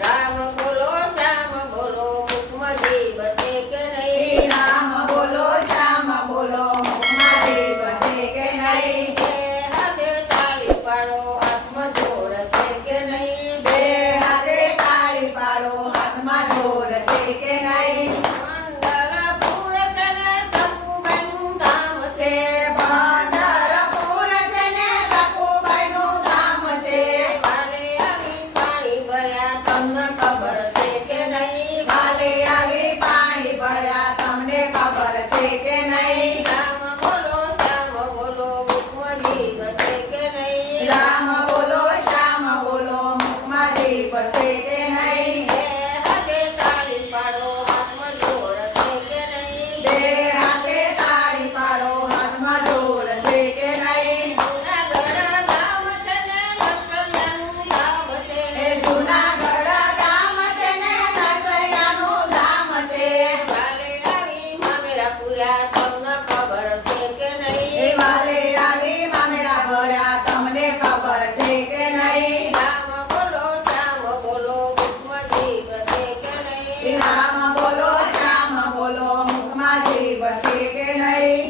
રામ બોલો શ્યામ બોલો મુખમાં છે કે નહીં night.